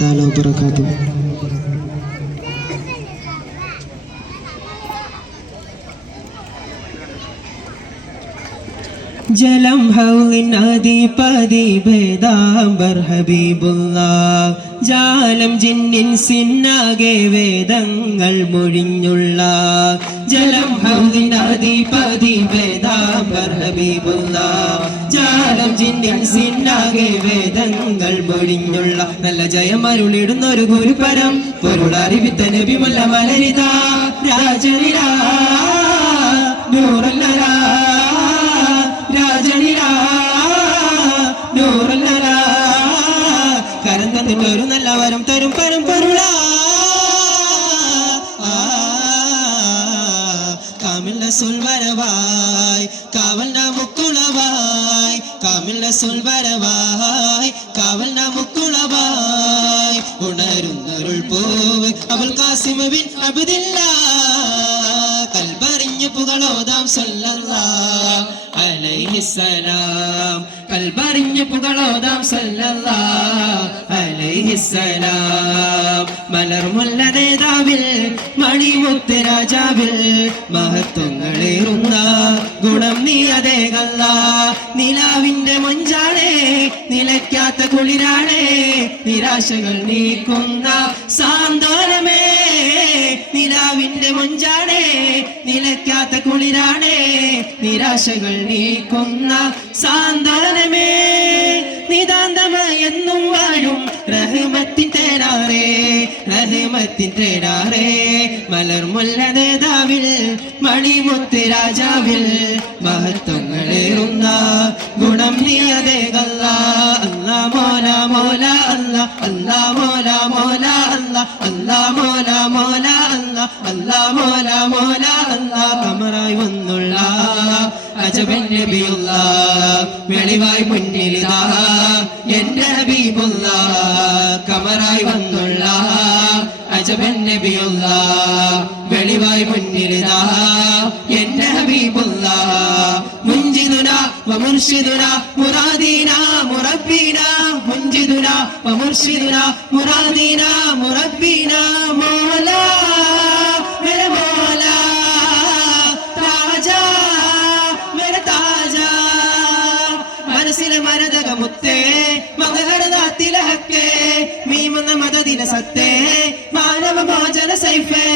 ताला वरकू ജലം ഹൗലിൻ അധിപതി ഭേദാംബർ ഹബീബുള്ള ജാലം ജിന്നിൻ സിന്നാകെ വേദങ്ങൾ മൊഴിഞ്ഞുള്ള ജലം ഹൗലിൻ അധിപതി ഭേദാംബർ ഹബീബുള്ള ജാലം ജിന്നിൻ സിന്നാകെ വേദങ്ങൾ മൊഴിഞ്ഞുള്ള നല്ല ജയമരുളിടുന്ന ഒരു ഗുരുപരം. പൊരുളറിവിത്ത നബിമുല്ല മലരിതാ രാജനിലാ. നല്ല വരം തരും പരം പൊരുളാ. കാമില്ല സുൽവരവായ് കാവൽ മുക്കുളവായ് കാമില്ല സുൽവരവായ് കാവൽ മുക്കുളവായ് ഉണരുന്നരുൾ പോവ് അവൾ കാസിമവിൻ അബുദില്ല. കൽബറിഞ്ഞു പുകളോതാം സല്ലല്ലാ സലാം കൽബറിഞ്ഞു പുകളോതാം സല്ലല്ലാ അലൈഹിസ്സലാം മലർമുല്ല നേതാവിൽ മണിമുത്ത് രാജാവിൽ മഹത്വങ്ങളേറുന്ന ഗുണം നീ അതേകല്ല. നിലാവിന്റെ മഞ്ചാളേ നിലയ്ക്കാത്ത കുളിരാളേ നിരാശകൾ നീക്കുന്ന സാന്ത്വനമേ. നിലാവിന്റെ മൊഞ്ചാണേ നിലയ്ക്കാത്ത കുളിരാണേ നിരാശകൾ നീക്കുന്ന വാഴും റഹ്മത്തിൻ തേടാറേ റഹ്മത്തിൻ തേരാറേ മലർമുല്ല നേതാവിൽ മണിമുത്ത് രാജാവിൽ മഹത്വങ്ങളേറുന്ന ഗുണം നീ അതേകല്ല അല്ലാ മോല മോല അല്ല അല്ലാ മോല മോല അല്ല അല്ലാ മോല മോല അല്ല അല്ലാ മോല മോല അല്ല. കമറായി വന്നുള്ള. അജബൻ നബിയുള്ള വെളിവായി മുന്നിലിതാ. എന്റെ ഹബീബുള്ള കമറായി വന്നുള്ള. അജബൻ നബിയുള്ള വെളിവായി മുന്നിലിതാ. എന്റെ ഹബീബുള്ള മുറാദീന മുറബീന മോല മരതക മുത്തേ മകഹരദാത്തിലെ ഹക്കേ മീമെന്ന മദദിന സത്തേ മാനവ മോചന സൈഫേ